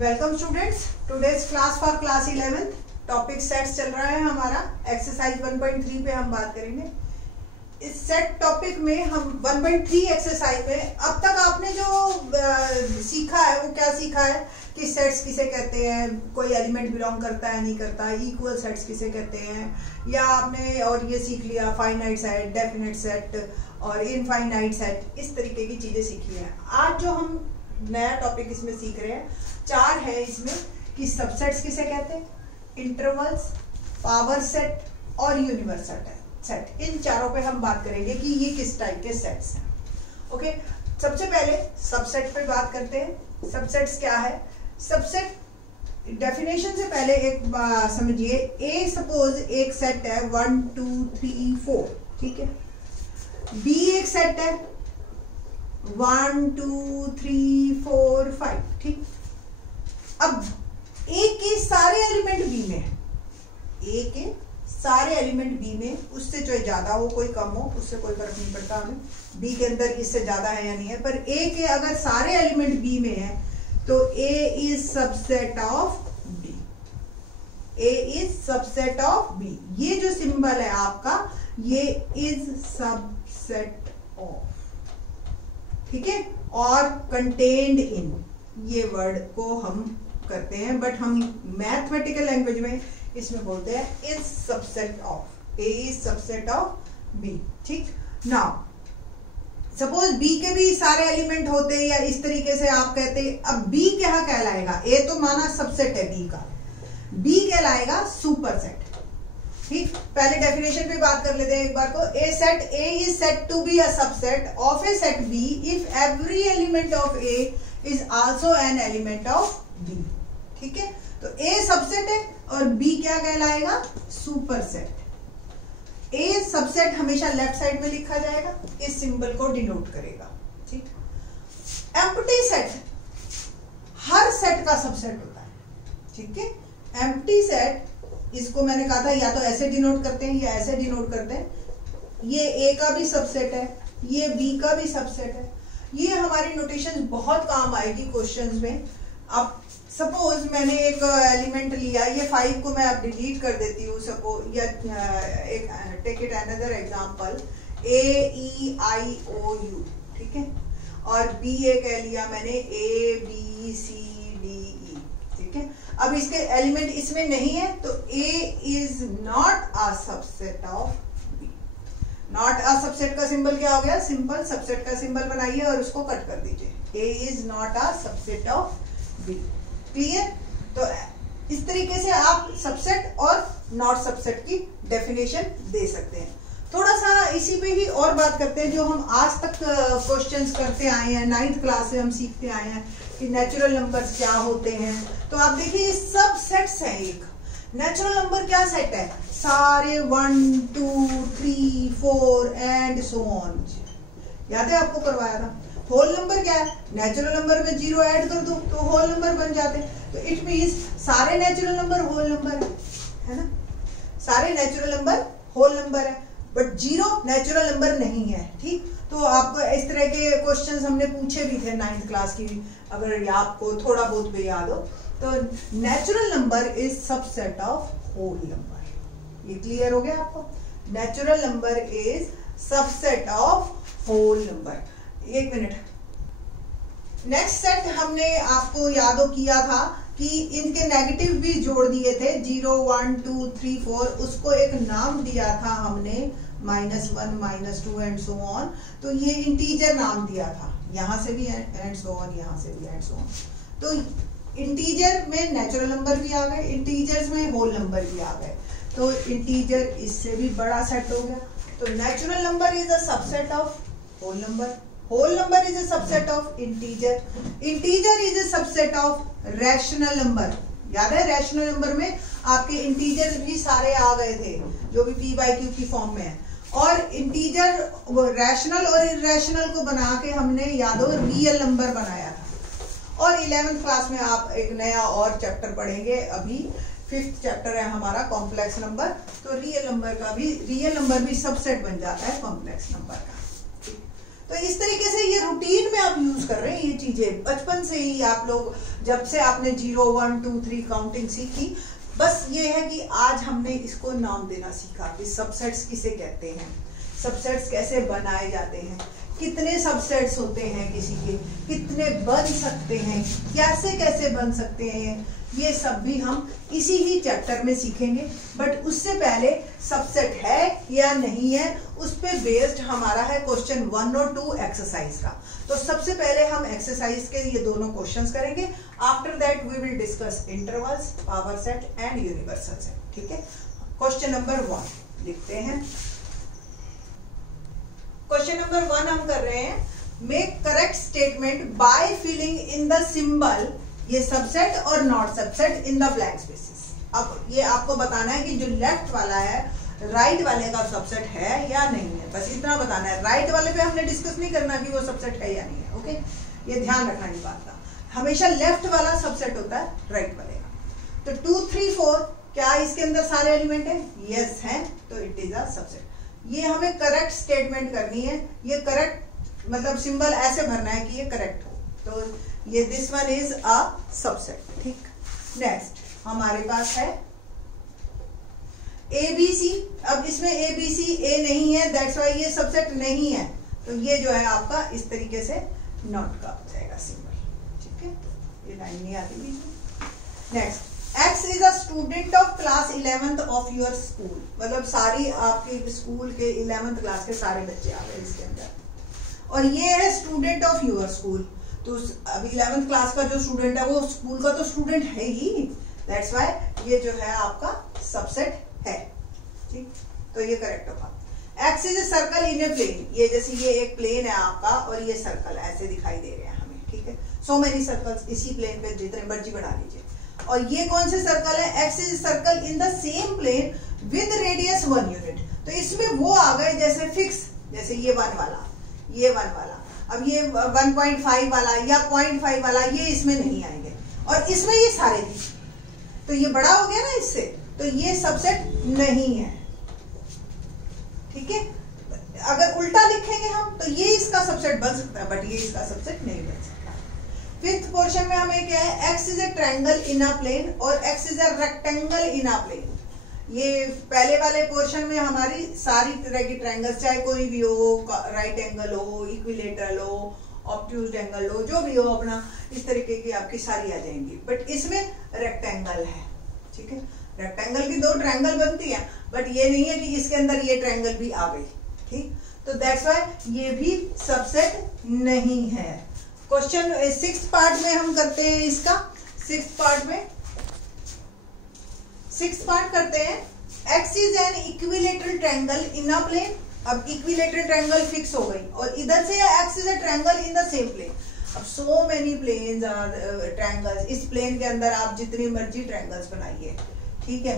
Welcome students, today's class for class 11th topic sets चल रहा है हमारा। एक्सरसाइज 1.3 पे हम बात करेंगे। इस सेट टॉपिक में हम 1.3 एक्सरसाइज में अब तक आपने जो सीखा है वो क्या सीखा है कि सेट्स किसे कहते हैं, कोई एलिमेंट बिलोंग करता है नहीं करता, इक्वल सेट्स किसे कहते हैं, या आपने और ये सीख लिया फाइनाइट सेट, डेफिनेट सेट और इनफाइनाइट सेट, इस तरीके की चीजें सीखी हैं। आज जो हम नया टॉपिक इसमें सीख रहे हैं, चार है इसमें कि सबसेट्स किसे कहते हैं, इंटरवल्स, पावर सेट और यूनिवर्सल सेट। इन चारों पे हम बात करेंगे कि ये किस टाइप के सेट्स हैं। ओके, सबसे पहले सबसेट पे बात करते हैं। सबसेट्स क्या है? सबसेट डेफिनेशन से पहले एक समझिए, ए सपोज एक सेट है 1 2 3 4, ठीक है। बी एक सेट है 1 2 3 4 5, ठीक। अब ए के सारे एलिमेंट बी में है, ए के सारे एलिमेंट बी में, उससे जो ज्यादा हो कोई कम हो उससे कोई फर्क नहीं पड़ता हमें, बी के अंदर इससे ज्यादा है या नहीं है, पर ए के अगर सारे एलिमेंट बी में है तो A is subset of B. A is subset of B. ये जो सिंबल है आपका, ये इज सबसेट ऑफ, ठीक है। और कंटेन्ड इन, ये वर्ड को हम करते हैं, बट हम मैथमेटिकल लैंग्वेज में इसमें बोलते हैं is subset of, A is subset of B, ठीक। नाउ सपोज बी के भी सारे एलिमेंट होते या इस तरीके से आप कहते, अब बी क्या कहलाएगा? ए तो माना सबसेट है बी का, बी कहलाएगा सुपर सेट, ठीक। पहले डेफिनेशन पे बात कर लेते हैं एक बार को। A set A is said to be a subset of a set B if every element of A is also an element of B, ठीक है। तो ए सबसेट है और बी क्या कहलाएगा? Superset. ए सबसेट हमेशा लेफ्ट साइड में लिखा जाएगा, इस सिंबल को डिनोट करेगा, ठीक। एम्प्टी सेट हर सेट का सबसेट होता है, ठीक है। एम्प्टी सेट, इसको मैंने कहा था या तो ऐसे डिनोट करते हैं या ऐसे डिनोट करते हैं। ये ए का भी सबसेट है, ये बी का भी सबसेट है। ये हमारी नोटेशन बहुत काम आएगी क्वेश्चंस में। अब सपोज मैंने एक एलिमेंट लिया, ये 5 को मैं अब डिलीट कर देती हूँ सपोज, या एक take it another example, A E I O U, ठीक है। और बी ए कह लिया मैंने ए बी सी डी ई, ठीक है। अब इसके एलिमेंट इसमें नहीं है तो A is not a subset of B. Not a subset का सिंबल क्या हो गया? सिंपल सबसेट का सिंबल बनाइए और उसको कट कर दीजिए। A is not a subset of B. Clear? तो इस तरीके से आप सबसेट और नॉट सबसेट की डेफिनेशन दे सकते हैं। थोड़ा सा इसी पे ही और बात करते हैं, जो हम आज तक क्वेश्चंस करते आए हैं, 9th क्लास से हम सीखते आए हैं कि नेचुरल नंबर्स क्या होते हैं। तो आप देखिए सब सेट्स हैं। एक नेचुरल नंबर क्या सेट है? सारे 1 2 3 4 एंड सो ऑन, याद है आपको करवाया था। होल नंबर क्या है? नेचुरल नंबर में 0 ऐड कर दो तो होल नंबर बन जाते हैं। तो इट मींस सारे नेचुरल नंबर होल नंबर है ना? सारे नेचुरल नंबर होल नंबर है, बट 0 नेचुरल नंबर नहीं है, ठीक। तो आपको इस तरह के क्वेश्चंस हमने पूछे भी थे 9th क्लास की, अगर आपको थोड़ा बहुत भी याद हो तो। Natural number is subset of whole number. ये क्लियर हो गया आपको? Natural number is subset of whole number. एक मिनट, नेक्स्ट सेट हमने आपको याद किया था कि इनके नेगेटिव भी जोड़ दिए थे, 0 1 2 3 4, उसको एक नाम दिया था हमने, -1 -2 एंड सो ऑन। तो ये इंटीजर नाम दिया था, यहां से भी एंड सो ऑन, यहां से भी एंड सो ऑन। तो इंटीजर में नेचुरल नंबर भी आ गए, इंटीजर्स में होल नंबर भी आ गए, तो इंटीजर इससे भी बड़ा सेट हो गया। तो natural number is a subset of whole number, whole number is a subset of integer, integer is a subset of rational number। याद है रैशनल नंबर में आपके इंटीजर भी सारे आ गए थे जो भी p by q की फॉर्म में है। और इंटीजर रैशनल और इरेशनल को बना के हमने याद हो रियल नंबर बनाया था। और 11th क्लास में आप एक नया और चैप्टर पढ़ेंगे, अभी 5th चैप्टर है हमारा कॉम्प्लेक्स नंबर। तो रियल नंबर भी सबसेट बन जाता है कॉम्प्लेक्स नंबर का। तो इस तरीके से ये रूटीन में आप यूज कर रहे हैं ये चीजें, बचपन से ही आप लोग जब से आपने 0 1 2 3 काउंटिंग सीखी, बस ये है कि आज हमने इसको नाम देना सीखा कि सबसेट्स किसे कहते हैं, सबसेट्स कैसे बनाए जाते हैं, कितने सबसेट्स होते हैं किसी के, कितने बन सकते हैं, कैसे कैसे बन सकते हैं, ये सब भी हम इसी ही चैप्टर में सीखेंगे। बट उससे पहले सबसेट है या नहीं है उस पे बेस्ड हमारा है क्वेश्चन 1 और 2 एक्सरसाइज का। तो सबसे पहले हम एक्सरसाइज के ये दोनों क्वेश्चंस करेंगे, after that we will discuss intervals, power set and universal set. ठीक है, क्वेश्चन नंबर 1 लिखते हैं। क्वेश्चन नंबर 1 हम कर रहे हैं, make correct statement by filling in the symbol, ये सबसेट और not subset in the blank spaces. अब ये आपको बताना है कि जो लेफ्ट वाला है राइट वाले का सबसेट है या नहीं है, बस इतना बताना है। राइट वाले पे हमने डिस्कस नहीं करना कि वो सबसेट है या नहीं है, ओके, ये ध्यान रखना इस बात का। हमेशा लेफ्ट वाला सबसेट होता है राइट वाले का। तो 2 3 4 क्या इसके अंदर सारे एलिमेंट है? यस है, तो इट इज अ सबसेट। ये हमें करेक्ट स्टेटमेंट करनी है, ये करेक्ट मतलब सिंबल ऐसे भरना है कि ये करेक्ट हो, तो ये this one is a subset. ठीक, नेक्स्ट हमारे पास है ABC। अब इसमें ABC A नहीं है, दैट्स वाई ये सबसेट नहीं है, तो ये जो है आपका इस तरीके से नॉट का हो जाएगा सिंबल। ठीक है, ये लाइन नहीं आती बीच में। Next, X is a student of class 11th of your school, मतलब सारी आपके स्कूल के 11th क्लास के सारे बच्चे आ गए इसके अंदर, और ये है स्टूडेंट ऑफ योर स्कूल। तो अभी 11th क्लास का जो स्टूडेंट है वो स्कूल का तो स्टूडेंट है ही, दैट्स वाई ये जो है आपका सबसेट है। ठीक, तो ये करेक्ट होगा। X is a circle in a plane, ये जैसे ये एक प्लेन है आपका और ये सर्कल ऐसे दिखाई दे रहे हैं हमें। ठीक है, सो मेनी सर्कल्स, इसी प्लेन पे जितने मर्जी बना लीजिए। और ये कौन से सर्कल है? X is circle in the same plane with radius 1 unit. तो इसमें वो आ गए जैसे फिक्स, जैसे ये 1 वाला, ये 1 वाला, अब ये 1.5 वाला या 0.5 वाला, ये इसमें नहीं आएंगे, और इसमें ये सारे भी, तो ये बड़ा हो गया ना इससे, तो ये सबसेट नहीं है। ठीक है, अगर उल्टा लिखेंगे हम तो ये इसका सबसेट बन सकता है, बट ये इसका सबसेट नहीं बन सकता। फिफ्थ पोर्शन में हमें क्या है? X is a triangle in a plane और X is a rectangle in a plane. ये पहले वाले पोर्शन में हमारी सारी तरह की ट्रायंगल्स, चाहे कोई भी हो, राइट एंगल हो, इक्विलेटरल हो, ऑब्ट्यूज एंगल हो, जो भी हो अपना, इस तरीके की आपकी सारी आ जाएंगी। बट इसमें रेक्टेंगल है। ठीक है, रेक्टेंगल की 2 ट्रायंगल बनती है, बट ये नहीं है कि इसके अंदर ये ट्रायंगल भी आ गई। ठीक, तो दैट्स वाई ये भी सबसेट नहीं है। क्वेश्चन 6th पार्ट में हम करते हैं इसका। 6th पार्ट करते हैं, X is an equilateral triangle in a plane. अब इक्विलेटरल ट्रायंगल फिक्स हो गई, और इधर से X is a triangle in the same plane. अब so many planes are triangles, इस प्लेन के अंदर आप जितनी मर्जी ट्रायंगल्स बनाइए। ठीक है,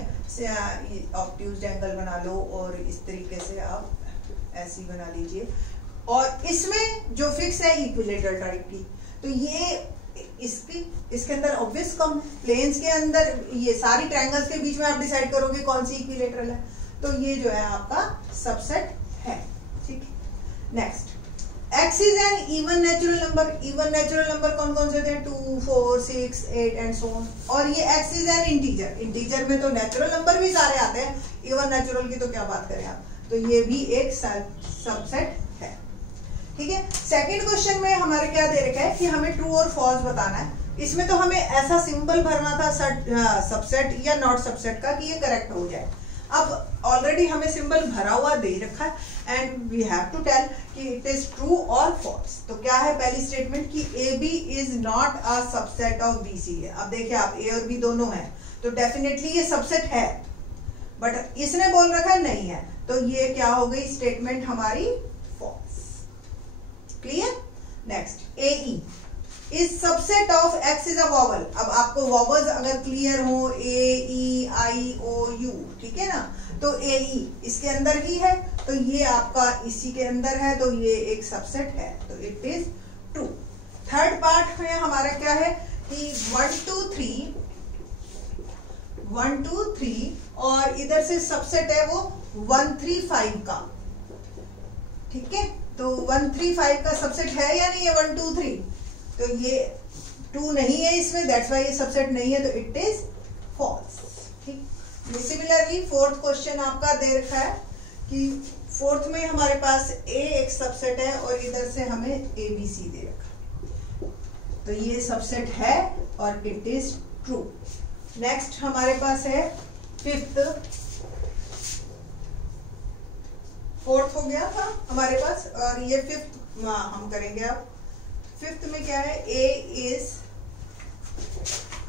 ऑब्ट्यूज एंगल बना लो और इस तरीके से आप ऐसी बना लीजिए, और इसमें जो फिक्स है इक्विलेटरल टाइप की, तो ये इसके अंदर ऑब्वियस कम प्लेन्स के अंदर ये सारी ट्रायंगल्स के बीच में आप डिसाइड करोगे कौन सी इक्विलेटरल है, तो ये जो है आपका सबसेट है। ठीक है, next, X is N even natural number. Even natural number कौन कौन से होते हैं? 2 4 6 8 एंड सो ऑन। और ये X is N integer. Integer में तो नेचुरल नंबर भी सारे आते हैं, इवन नेचुरल की तो क्या बात करें आप, तो ये भी एक सबसेट है। ठीक है, सेकंड क्वेश्चन में हमारे क्या दे रखा है कि हमें ट्रू और फॉल्स बताना है। इसमें तो हमें ऐसा सिंबल भरना था सबसेट या नॉट सबसेट का कि ये करेक्ट हो जाए। अब ऑलरेडी हमें सिंबल भरा हुआ दे रखा है, and we have to tell कि इट इज ट्रू और फॉल्स। तो क्या है पहली स्टेटमेंट कि AB is not a subset of BC है। अब देखिए आप, A और B दोनों हैं, तो डेफिनेटली ये सबसेट है, बट इसने बोल रखा है नहीं है, तो ये क्या हो गई स्टेटमेंट हमारी? False. Clear? Next, AE is subset of X is a vowel. अब आपको वॉवल्स अगर क्लियर हो, A E I O U, ठीक है ना, तो AE इसके अंदर ही है, तो ये आपका इसी के अंदर है, तो ये एक सबसेट है, तो it is true. Third part में हमारा क्या है कि 1 2 3 और इधर से सबसेट है वो 1 3 5 का। ठीक है, तो 1 3 5 का सबसेट है या नहीं है 1 2 3? तो ये 2 नहीं है इसमें, दैट्स वाई ये सबसेट नहीं है, तो इट इज फॉल्स। ठीक, सिमिलरली फोर्थ क्वेश्चन आपका दे रखा है कि फोर्थ में हमारे पास ए एक सबसेट है और इधर से हमें ए बी सी दे रखा, तो ये सबसेट है और इट इज ट्रू। नेक्स्ट हमारे पास है फिफ्थ, फोर्थ हो गया था हमारे पास और ये फिफ्थ हम करेंगे। अब फिफ्थ में क्या है, ए इज,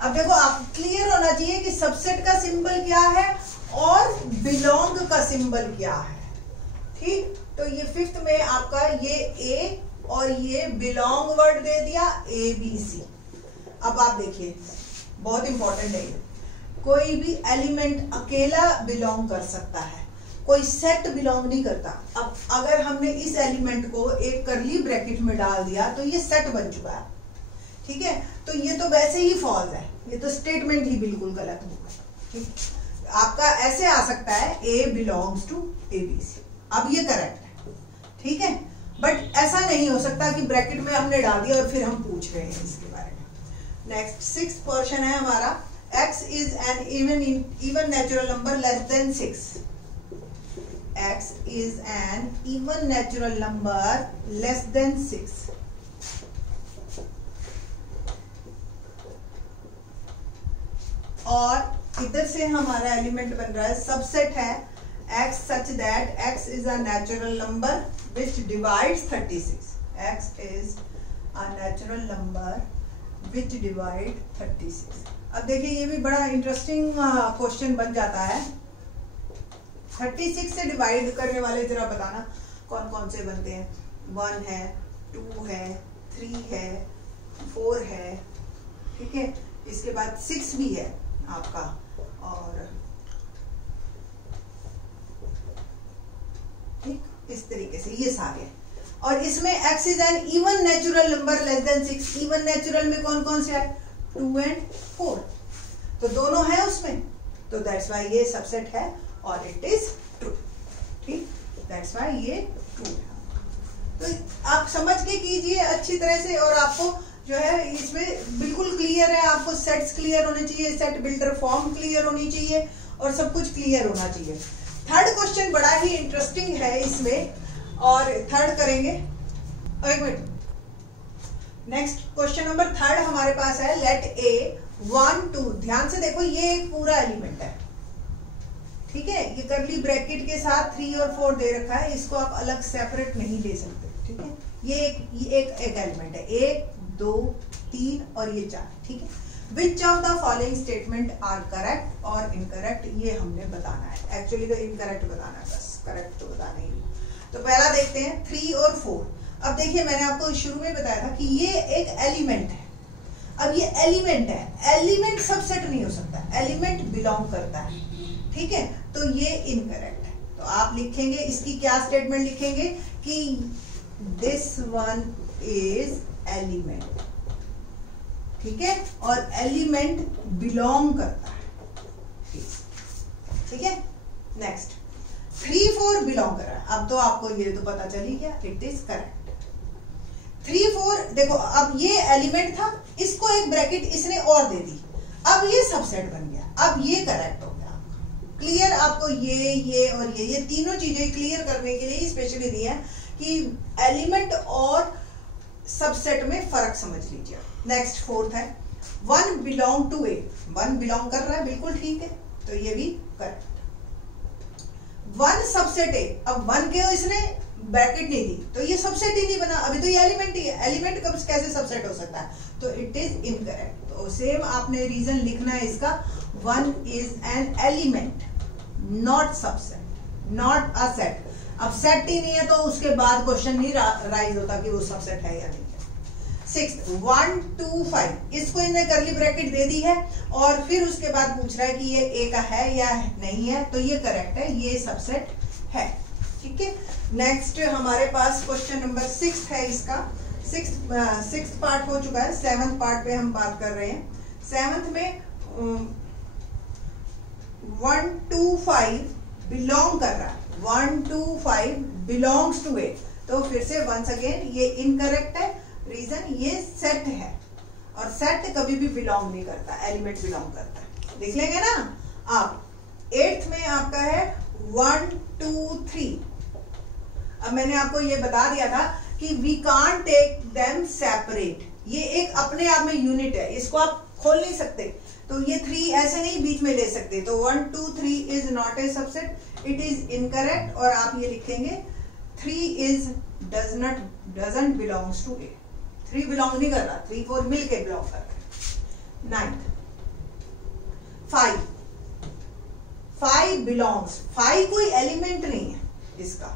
अब देखो आप क्लियर होना चाहिए कि सबसेट का सिंबल क्या है और बिलोंग का सिंबल क्या है। ठीक, तो ये फिफ्थ में आपका ये ए और ये बिलोंग वर्ड दे दिया ए बी सी। अब आप देखिए बहुत इंपॉर्टेंट है ये, कोई भी एलिमेंट अकेला बिलोंग कर सकता है, कोई सेट बिलोंग नहीं करता। अब अगर हमने इस एलिमेंट को एक करली ब्रैकेट में डाल दिया तो ये सेट बन चुका है। ठीक है, तो ये तो वैसे ही फॉल्स है, ये तो स्टेटमेंट ही बिल्कुल गलत होगा। ठीक, आपका ऐसे आ सकता है A belongs to A B C, अब ये करेक्ट है। ठीक है, बट ऐसा नहीं हो सकता कि ब्रैकेट में हमने डाल दिया और फिर हम पूछ रहे हैं इसके बारे में। नेक्स्ट सिक्स्थ क्वेश्चन है हमारा, x is an even natural number less than 6. X is an even natural number less than 6. और इधर से हमारा एलिमेंट बन रहा है, सबसेट है x such that x is a natural number which divides 36. x is a natural number which divide 36. अब देखिए ये भी बड़ा इंटरेस्टिंग क्वेश्चन बन जाता है। 36 से डिवाइड करने वाले जरा बताना कौन कौन से बनते हैं। 1 है, 2 है, 3 है, 4 है, ठीक है, इसके बाद 6 भी है आपका, और ठीक इस तरीके से ये सारे। और इसमें x is N even natural number less than 6। Even natural में कौन कौन से है, 2 and 4, तो दोनों है उसमें, तो दैट्स वाई ये सबसेट है और इट इज ट्रू। ठीक, दैट्स वाई ये ट्रू है। तो आप समझ के कीजिए अच्छी तरह से, और आपको जो है इसमें बिल्कुल क्लियर है, आपको सेट्स क्लियर होने चाहिए, सेट बिल्डर फॉर्म क्लियर होनी चाहिए और सब कुछ क्लियर होना चाहिए। थर्ड क्वेश्चन बड़ा ही इंटरेस्टिंग है इसमें, और थर्ड करेंगे, एक minute. Next question number third हमारे पास है, लेट ए 1 2, ध्यान से देखो ये एक पूरा एलिमेंट है। ठीक है, ये करली ब्रैकेट के साथ 3 और 4 दे रखा है, इसको आप अलग सेपरेट नहीं ले सकते। ठीक है, ये एक एलिमेंट है, 1 2 3 और ये 4। ठीक है, which of the following statement are correct और इनकरेक्ट, ये हमने बताना है। एक्चुअली तो इनकरेक्ट बताना है, बस करेक्ट तो बताना ही। तो पहला देखते हैं 3 और 4। अब देखिए मैंने आपको शुरू में बताया था कि ये एक एलिमेंट है। अब ये एलिमेंट है, एलिमेंट सबसेट नहीं हो सकता, एलिमेंट बिलोंग करता है। ठीक है, तो ये इनकरेक्ट है। तो आप लिखेंगे, इसकी क्या स्टेटमेंट लिखेंगे कि दिस वन इज एलिमेंट। ठीक है, और एलिमेंट बिलोंग करता है। ठीक है, नेक्स्ट 3 4 बिलोंग कर रहा है। अब तो आपको ये तो पता चली गया, इट इज करेक्ट। 3 4 देखो, अब ये एलिमेंट था, इसको एक ब्रैकेट इसने और दे दी, अब ये सबसेट बन गया, अब ये करेक्ट हो गया आपका। क्लियर, आपको ये और ये तीनों चीजें क्लियर करने के लिए स्पेशली दी है कि एलिमेंट और सबसेट में फर्क समझ लीजिए। नेक्स्ट फोर्थ है, 1 बिलोंग टू ए, 1 बिलोंग कर रहा है, बिल्कुल ठीक है, तो ये भी करेक्ट। 1 सबसेट ए, अब 1 के इसने ब्रैकेट नहीं दी तो ये सबसेट ही नहीं बना, अभी तो ये एलिमेंट ही है, एलिमेंट कब कैसे सबसेट हो सकता है, तो इट इज इनकरेक्ट। तो सेम आपने रीजन लिखना है इसका, 1 is an element not subset, not a set. अब सेट ही नहीं है तो उसके बाद क्वेश्चन नहीं राइज होता कि वो सबसेट है या नहीं है। 6 1 2 5, इसको इन्हें करली ब्रैकेट दे दी है और फिर उसके बाद पूछ रहा है कि ये ए का है या नहीं है, तो ये करेक्ट है, ये सबसेट है। ठीक है, नेक्स्ट हमारे पास क्वेश्चन नंबर 6 है, इसका 6th पार्ट हो चुका है, 7th पार्ट पे हम बात कर रहे हैं। 7th में 1 2 5 बिलोंग कर रहा है, 1 2 5 बिलोंग्स टू ए, तो फिर से वंस अगेन ये इनकरेक्ट है। रीजन ये सेट है और सेट कभी भी बिलोंग नहीं करता, एलिमेंट बिलोंग करता है। देख लेंगे ना आप। 8th में आपका है 1 2 3। अब मैंने आपको ये बता दिया था कि we can't take them separate, ये एक अपने आप में यूनिट है, इसको आप खोल नहीं सकते। तो ये 3 ऐसे नहीं बीच में ले सकते। तो 1 2 3 is not a subset, it is incorrect. और आप ये लिखेंगे 3 is doesn't belongs to A. 3 belong नहीं कर रहा, 3 4 मिलके बिलोंग कर रहा है। 9th 5 बिलोंग्स, 5 कोई एलिमेंट नहीं है इसका,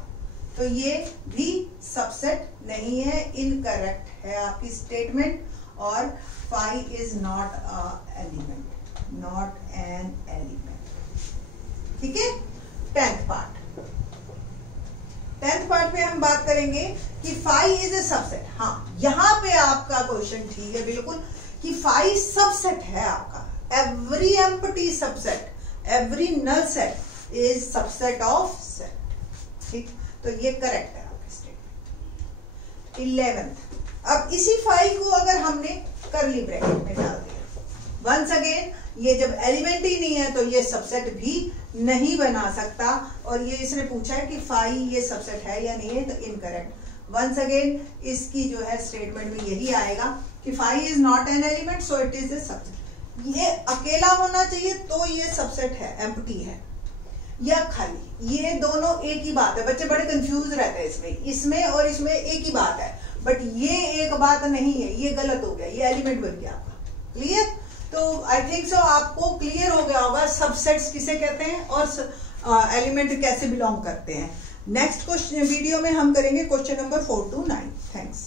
तो ये भी सबसेट नहीं है, इनकरेक्ट है आपकी स्टेटमेंट। और 5 is not a element, not an element. ठीक है। 10th पार्ट पे हम बात करेंगे कि 5 इज ए सबसेट। हाँ, यहां पे आपका क्वेश्चन ठीक है बिल्कुल कि 5 सबसेट है आपका। Every empty subset, every null set is subset of set. ठीक, तो ये करेक्ट है आपके स्टेटमेंट। 11th, अब इसी 5 को अगर हमने कर्ली ब्रैकेट में डाल दिया, वंस अगेन ये जब एलिमेंट ही नहीं है तो ये सबसेट भी नहीं बना सकता। और ये इसने पूछा है कि 5 ये सबसेट है या नहीं है, तो इनकरेक्ट। वंस अगेन इसकी जो है स्टेटमेंट में यही आएगा कि 5 is not an element so it is a subset. ये अकेला होना चाहिए तो ये सबसेट है, एम्प्टी है, या खाली, ये दोनों एक ही बात है। बच्चे बड़े कंफ्यूज रहते हैं इसमें और इसमें एक ही बात है, बट ये एक बात नहीं है, ये गलत हो गया, ये एलिमेंट बन गया आपका। क्लियर? तो आई थिंक सो आपको क्लियर हो गया होगा सबसेट्स किसे कहते हैं और एलिमेंट कैसे बिलोंग करते हैं। नेक्स्ट क्वेश्चन वीडियो में हम करेंगे क्वेश्चन नंबर 4 to 9। थैंक्स।